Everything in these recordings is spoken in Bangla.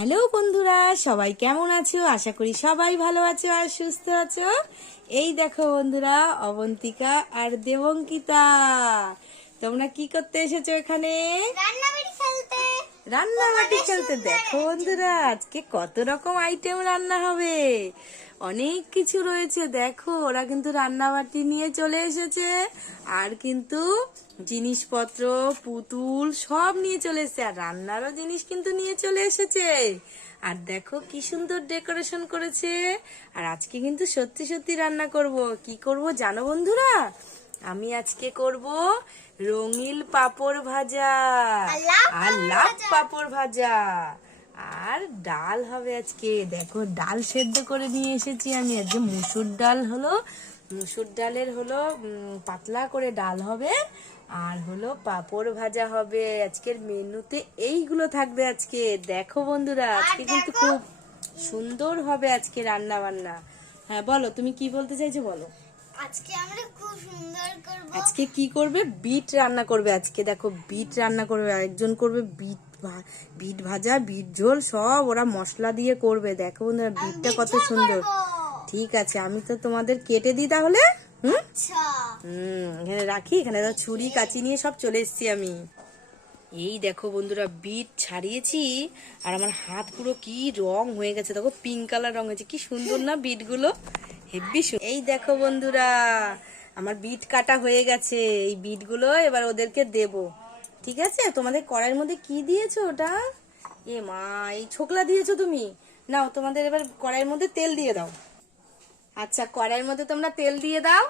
হ্যালো বন্ধুরা সবাই কেমন আছো? আশা করি সবাই ভালো আছো আর সুস্থ আছো। এই দেখো বন্ধুরা অবন্তিকা আর দেবঙ্কিতা। তোমরা কি করতে এসেছ এখানে? রান্না খেলতে। রান্নাবাটি খেলতে। দেখো বন্ধুরা আজকে কত রকম আইটেম রান্না হবে। অনেক কিছু রয়েছে দেখো। ওরা কিন্তু রান্নাবাটি নিয়ে চলে এসেছে। আর কিন্তু জিনিসপত্র পুতুল সব নিয়ে চলে এসেছে। আর রান্নারও জিনিস কিন্তু নিয়ে চলে এসেছে। আর দেখো কি সুন্দর ডেকোরেশন করেছে। আর আজকে কিন্তু সত্যি সত্যি রান্না করব। কি করব জানো বন্ধুরা? আমি আজকে করব রঙিল পাপড় ভাজা। আর লাভ পাপড় ভাজা। আর ডাল হবে আজকে। দেখো ডাল সেদ্ধ করে নিয়ে এসেছি আমি। আজকে মুসুর ডাল হলো মুসুর ডালের হলো পাতলা করে ডাল হবে আর হলো পাপড় ভাজা হবে। আজকের মেনুতে এইগুলো থাকবে আজকে। দেখো বন্ধুরা আজকে কিন্তু খুব সুন্দর হবে আজকে রান্না বান্না হ্যাঁ বলো তুমি কি বলতে চাইছো বলো? আজকে আমরা খুব সুন্দর করব। আজকে কি করবে? বিট রান্না করবে আজকে। দেখো বিট রান্না করবে আরেকজন করবে বিট বিট ভাজা বিট ঝোল সব ওরা মশলা দিয়ে করবে। দেখো বন্ধুরা বিটটা কত সুন্দর। ঠিক আছে আমি তো তোমাদের কেটে দিই তাহলে? হুম? এখানে রাখি এখানে তো ছুরি কাচি নিয়ে সব চলে এসেছি আমি। এই দেখো বন্ধুরা বিট ছাড়িয়েছি আর আমার হাত পুরো কি রং হয়ে গেছে দেখো পিঙ্ক কালার রং হয়েছে কি সুন্দর না বিটগুলো? হেব্বি এই দেখো বন্ধুরা আমার বিট কাটা হয়ে গেছে এই বিটগুলো এবার ওদেরকে দেব। ঠিক আছে? তোমাদের কড়াইয়ের মধ্যে কি দিয়েছ ওটা? এ মা এই ছোকলা দিয়েছ তুমি। নাও তোমাদের এবার কড়াইয়ের মধ্যে তেল দিয়ে দাও। আচ্ছা কড়াইয়ের মধ্যে তোমরা তেল দিয়ে দাও।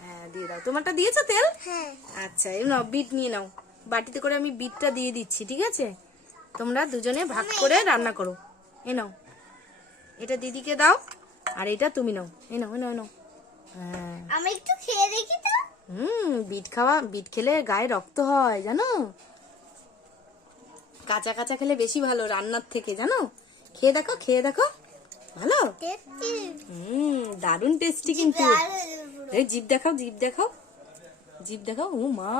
হ্যাঁ দিয়ে দাও। তোমারটা দিয়েছ তেল? হ্যাঁ। আচ্ছা এই নাও বিট নিয়ে নাও। বাটিতে করে আমি বিটটা দিয়ে দিচ্ছি ঠিক আছে? তোমরা দুজনে ভাগ করে রান্না করো। এ নাও। এটা দিদিকে দাও আর এটা তুমি নাও। এ নাও এ নাও এ নাও। হ্যাঁ। আমি একটু খেয়ে দেখি তো। হুম বিট খাওয়া বিট খেলে গায়ে রক্ত হয় জানো? কাঁচা কাঁচা খেলে বেশি ভালো রান্নার থেকে জানো? খেয়ে দেখো খেয়ে দেখো। ভালো? হুম দারুণ টেস্টি কিন্তু। এই জিভ দেখাও জিভ দেখাও। জিভ দেখাও? ও মা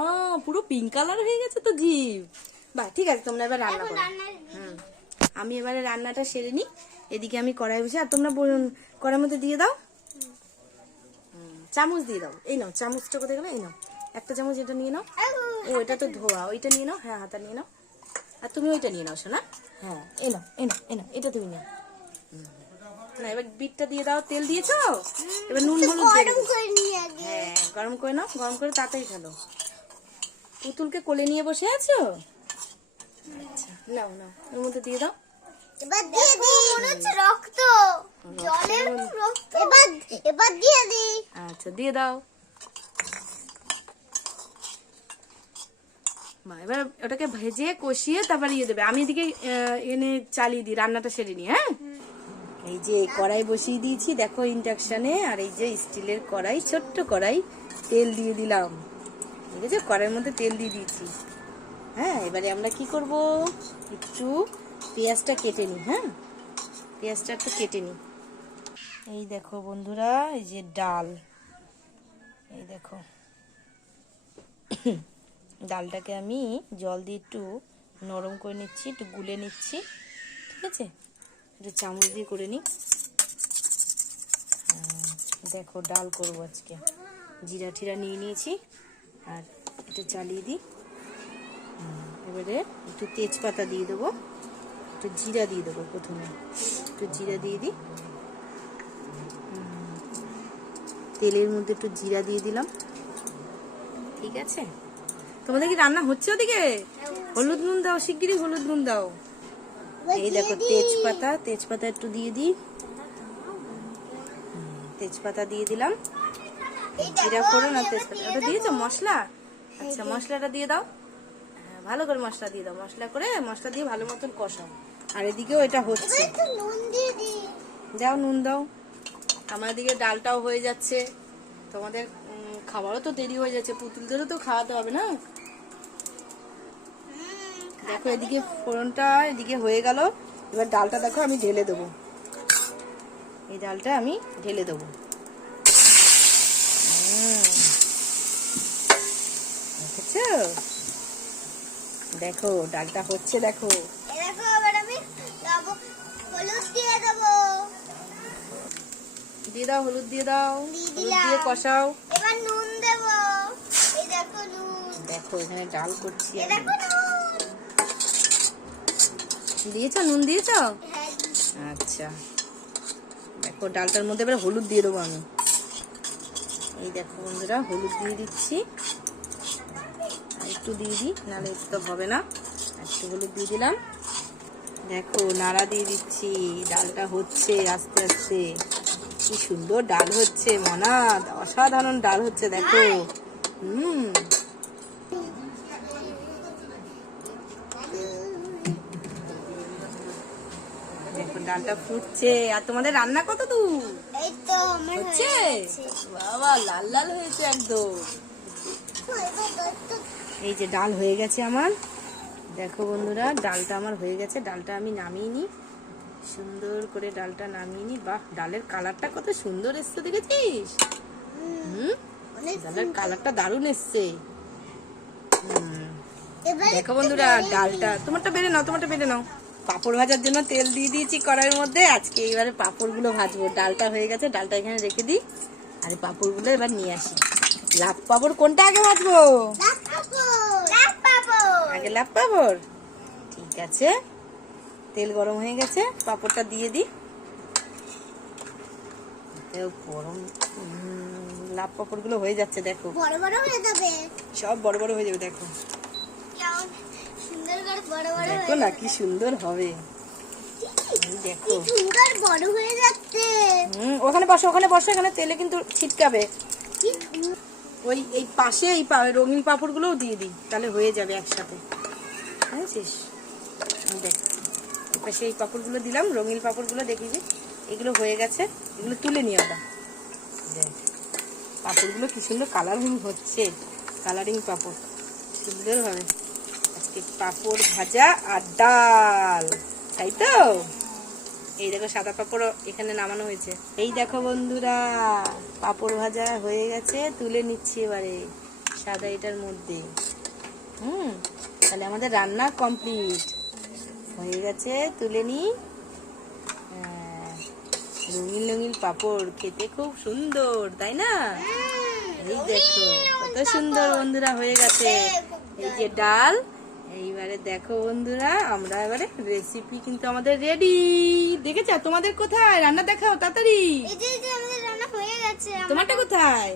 পুরো পিঙ্ক কালার হয়ে গেছে তো জিভ। বাহ ঠিক আছে তোমরা এবার রান্না করো। হুম আমি এবারে রান্নাটা সেরে নিই। এদিকে আমি কড়াই বসে আর তোমরা কড়াইয়ের মধ্যে দিয়ে দাও। চামচ দিয়ে দাও। এই নাও চামচটা কোথায় গেলো এই নাও। একটা চামচ এটা নিয়ে নাও। ও এটা তো ধোয়া। ওইটা নিয়ে নাও হ্যাঁ হাতা নিয়ে নাও। আর তুমি ওইটা নিয়ে নাও শোনা হ্যাঁ এই নাও এই নাও এই নাও এটা তুমি নাও। না এবার বিটটা দিয়ে দাও। তেল দিয়েছ? এবার নুন হলুদ হ্যাঁ গরম করে নাও গরম করে তাড়াতাড়ি খেলো পুতুলকে কোলে নিয়ে বসে আছো? আচ্ছা নাও নাও ওর মধ্যে দিয়ে দাও। এবার দিয়ে দিই মনে হচ্ছে রক্ত। এবার এবার দিয়ে দিই আচ্ছা দিয়ে দাও। মা, এবার ওটাকে ভেজে কষিয়ে তারপর ইয়ে দেবে। আমি এদিকে এনে চালিয়ে দিই রান্নাটা সেরে নিই হ্যাঁ? এই যে কড়াই বসিয়ে দিয়েছি দেখো ইন্ডাকশনে আর এই যে স্টিলের কড়াই ছোট্ট কড়াই তেল দিয়ে দিলাম। ঠিক আছে কড়াইয়ের মধ্যে তেল দিয়ে দিয়েছি। হ্যাঁ এবারে আমরা কি করব? একটু পেঁয়াজটা কেটে নিই হ্যাঁ? পেঁয়াজটা একটু কেটে নিই। এই দেখো বন্ধুরা এই যে ডাল। এই দেখো। ডালটাকে আমি জল দিয়ে একটু নরম করে নিচ্ছি একটু গুলে নিচ্ছি ঠিক আছে? একটু চামচ দিয়ে করে নিই। হ্যাঁ, দেখো ডাল করব আজকে। জিরা ঠিরা নিয়ে নিয়েছি আর একটু চালিয়ে দিই। এবারে একটু তেজপাতা দিয়ে দেবো একটু জিরা দিয়ে দেবো প্রথমে। একটু জিরা দিয়ে দিই। তেলের মধ্যে একটু জিরা দিয়ে দিলাম। ঠিক আছে? তোমাদের কি রান্না হচ্ছে ওদিকে? হলুদ নুন দাও শিগগিরই হলুদ নুন দাও। এই দেখো তেজপাতা তেজপাতা একটু দিয়ে দিই। তেজপাতা দিয়ে দিলাম। জিরা ফোড়ন আর তেজপাতা। ওটা দিয়েছ মশলা? আচ্ছা মশলাটা দিয়ে দাও। হ্যাঁ, ভালো করে মশলা দিয়ে দাও। মশলা করে মশলা দিয়ে ভালো মতন কষাও। আর এদিকেও এটা হচ্ছে। যাও নুন দাও। আমার দিকে ডালটাও হয়ে যাচ্ছে। তোমাদের খাবারও তো দেরি হয়ে যাচ্ছে, পুতুলদেরও তো খাওয়াতে হবে না? দেখো, এদিকে ফোড়নটা এদিকে হয়ে গেল। এবার ডালটা দেখো, আমি ঢেলে দেবো। এই ডালটা আমি ঢেলে দেবো। দেখেছ? দেখো, ডালটা হচ্ছে, দেখো এরকম তারপর হলুদ দিয়ে দেবো দিয়ে দাও হলুদ দিয়ে দাও হলুদ দিয়ে কষাও। এবার নুন দেবো। এই দেখো নুন। দেখো এখানে ডাল করছি এই আমি। দেখো নুন। দিয়েছ? নুন দিয়েছ? হ্যাঁ আচ্ছা। দেখো ডালটার মধ্যে এবার হলুদ দিয়ে দেবো আমি। এই দেখো বন্ধুরা হলুদ দিয়ে দিচ্ছি। একটু দিয়ে দিই নাহলে একটু তো হবে না। একটু হলুদ দিয়ে দিলাম। দেখো নাড়া দিয়ে দিচ্ছি। ডালটা হচ্ছে আস্তে আস্তে। কি সুন্দর ডাল হচ্ছে মনা। অসাধারণ ডাল হচ্ছে দেখো। হুম। ডালটা ফুটছে। আর তোমাদের রান্না কত দূর? হচ্ছে? বাবা লাল লাল হয়েছে একদম। এই যে ডাল হয়ে গেছে আমার। দেখো বন্ধুরা ডালটা আমার হয়ে গেছে। ডালটা আমি নামিয়ে নিই। সুন্দর করে ডালটা নামিয়ে নিই বাহ ডালের কালারটা কত সুন্দর এসছে দেখেছিস? হুম? ডালের কালারটা দারুণ এসছে। দেখো বন্ধুরা ডালটা তোমারটা বেড়ে নাও তোমারটা বেড়ে নাও। পাপড় ভাজার জন্য তেল দিয়ে দিয়েছি কড়াইয়ের মধ্যে। আজকে এইবারে পাপড়গুলো ভাজবো। ডালটা হয়ে গেছে ডালটা এখানে রেখে দিই। আর পাপড়গুলো এবার নিয়ে আসি। লাভ পাপড় কোনটা আগে ভাজবো? আগে লাভ পাপড়? ঠিক আছে। তেল গরম হয়ে গেছে পাপড়টা দিয়ে দিই। গরম লাভ পাপড়গুলো হয়ে যাচ্ছে দেখো। বড় বড় হয়ে যাবে। সব বড় বড় হয়ে যাবে দেখো। দেখো না কি সুন্দর হবে। দেখো। সুন্দর বড় হয়ে যাচ্ছে। হুম ওখানে বসো ওখানে বসো এখানে তেলে কিন্তু ছিটকাবে। ওই এই পাশে এই রঙিন পাপড়গুলোও দিয়ে দিই তাহলে হয়ে যাবে একসাথে। বুঝেছিস এই দেখ। পাশে এই পাপড়গুলো দিলাম, রঙিন পাপড়গুলো যে এগুলো হয়ে গেছে, এগুলো তুলে নিয়ে ওটা দেখ, পাপড়গুলো কি সুন্দর কালারিং হচ্ছে কালারিং পাপড়, সুন্দর হবে। আজকে পাপড় ভাজা আর ডাল, তাই তো? এই দেখো সাদা পাপড় এখানে নামানো হয়েছে। এই দেখো বন্ধুরা, পাপড় ভাজা হয়ে গেছে, তুলে নিচ্ছি এবারে সাদা এটার মধ্যে। হুম, তাহলে আমাদের রান্না কমপ্লিট হয়ে গেছে তুলে নি। রঙিন রঙিন পাপড় খেতে খুব সুন্দর তাই না? এই দেখো কত সুন্দর বন্ধুরা হয়ে গেছে। এই যে ডাল এইবারে দেখো বন্ধুরা আমরা এবারে রেসিপি কিন্তু আমাদের রেডি দেখেছ? তোমাদের কোথায়? রান্না দেখাও তাড়াতাড়ি। এই এই তোমারটা কোথায়?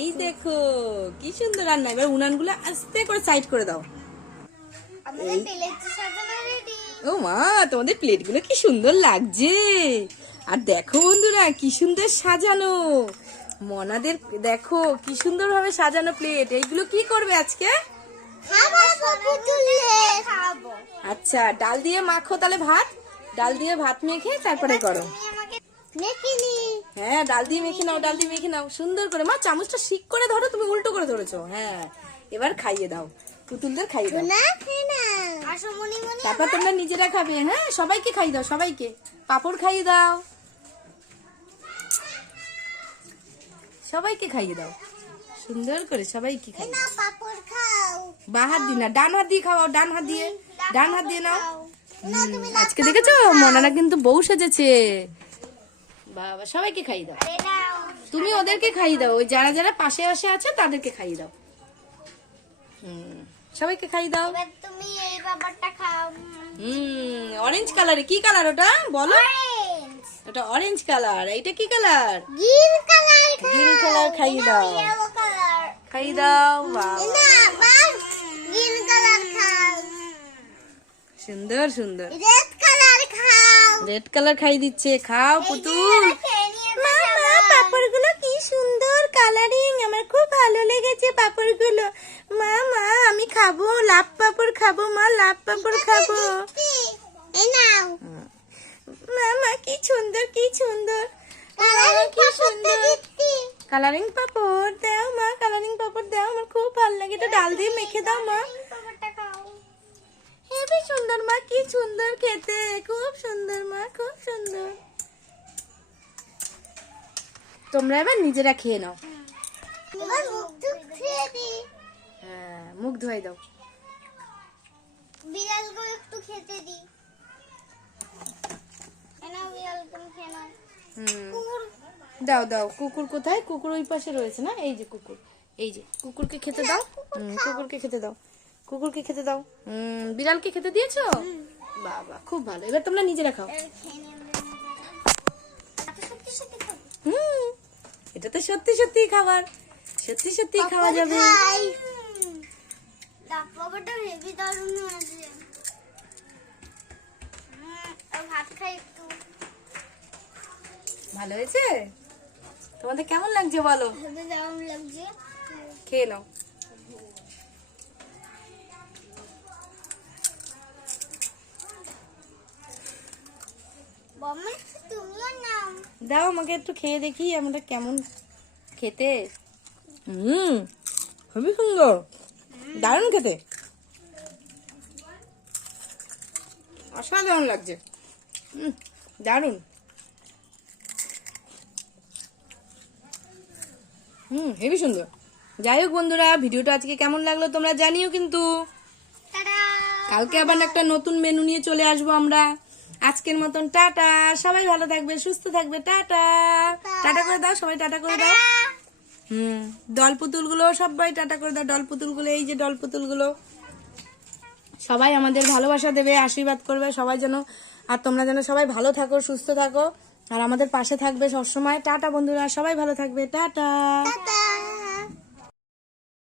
এই দেখো কি সুন্দর রান্না। এবার উনানগুলো আস্তে করে সাইড করে দাও। রেডি ও মা, তোমাদের প্লেটগুলো কি সুন্দর লাগছে। আর দেখো বন্ধুরা, কি সুন্দর সাজানো। মনাদের, দেখো, কি সুন্দর ভাবে সাজানো প্লেট। এইগুলো কি করবে আজকে? আচ্ছা ডাল দিয়ে মাখো তাহলে ভাত। ডাল দিয়ে ভাত মেখে তারপরে করো। হ্যাঁ ডাল দিয়ে মেখে নাও, ডাল দিয়ে মেখে নাও। সুন্দর করে। মা, চামচটা শিক করে ধরো, তুমি উল্টো করে ধরেছো। হ্যাঁ এবার খাইয়ে দাও। পুতুলদের দাও। খাই না আসো মনি মনি তারপর তোমরা নিজেরা খাবে হ্যাঁ? সবাইকে খাইয়ে দাও সবাইকে। পাপড় খাইয়ে দাও। সবাইকে খাইয়ে দাও। সুন্দর করে সবাইকে খাইয়ে না পাপড় খাও। বা হাত দিয়ে না ডান হাত দিয়ে খাওয়াও ডান হাত দিয়ে। ডান হাত দিয়ে নাও। না আজকে দেখেছ? মনারা কিন্তু বউ সেজেছে। বাবা সবাইকে খাইয়ে দাও। তুমি ওদেরকে খাইয়ে দাও। ওই যারা যারা পাশে পাশে আছে তাদেরকে খাইয়ে দাও। হুম। সবাইকে খাইয়ে দাও। তুমি এই ব্যাপারটা খাও। হুম অরেঞ্জ কালারে কি কালার ওটা? বলো। ওটা অরেঞ্জ কালার এইটা কি colour green colour green colour খাইয়ে দাও। খাইয়ে দাও গ্রিন কালার খাও। সুন্দর সুন্দর। রেড কালার খাও। রেড কালার খাইয়ে দিচ্ছে। খাও পুতুল। মা পাপড়গুলো কি সুন্দর কালারিং আমার খুব ভালো লেগেছে পাপড়গুলো। মা মা আমি খাব লাভ পাপড় খাব মা লাভ পাপড় খাব। এই নাও। মামা কি সুন্দর কি সুন্দর। কি সুন্দর। কালারিং পাপড় দাও মা কালারিং পাপড় দাও আমার খুব ভালো লাগে। এটা ডাল দিয়ে মেখে দাও মা। হেবি সুন্দর মা কি সুন্দর খেতে। খুব সুন্দর মা খুব সুন্দর। তোমরা এবার নিজেরা খেয়ে নাও। এবার মুখ খেয়ে দি হ্যাঁ মুখ ধুয়ে দাও। বিড়ালকে একটু খেতে দি। দাও দাও কুকুর কোথায়? কুকুর ওই পাশে রয়েছে না? এই যে কুকুর এই যে কুকুরকে খেতে দাও। কুকুরকে খেতে দাও কুকুরকে খেতে দাও। বিড়ালকে খেতে দিয়েছ? বাবা খুব ভালো। এবার তোমরা নিজেরা খাও হুম এটা তো সত্যি সত্যি খাবার। সত্যি সত্যি খাওয়া যাবে। ডাব্বাটা হেভি দারুণ ভাত খাই একটু। ভালো হয়েছে? তোমাদের কেমন লাগছে বলো? হেভি দারুণ লাগছে। খেয়ে নাও। দাও আমাকে একটু খেয়ে দেখি আমরা কেমন খেতে। হুম খুবই সুন্দর। দারুণ খেতে। অসাধারণ লাগছে। দারুণ। হুম হেভি সুন্দর। যাই হোক বন্ধুরা ভিডিওটা আজকে কেমন লাগল তোমরা জানিও কিন্তু। কালকে আবার একটা নতুন মেনু নিয়ে চলে আসব আমরা। আজকের মতন টাটা। সবাই ভালো থাকবে সুস্থ থাকবে। টাটা। টাটা। করে দাও সবাই টাটা করে দাও। হুম। ডল পুতুলগুলো সবাই টাটা করে দাও। ডল পুতুলগুলো এই যে ডল পুতুলগুলো সবাই আমাদের ভালোবাসা দেবে, আশীর্বাদ করবে। সবাই যেন, আর তোমরা যেন সবাই ভালো থাকো, সুস্থ থাকো। আর আমাদের পাশে থাকবে সবসময়। টাটা বন্ধুরা, সবাই ভালো থাকবে। টাটা।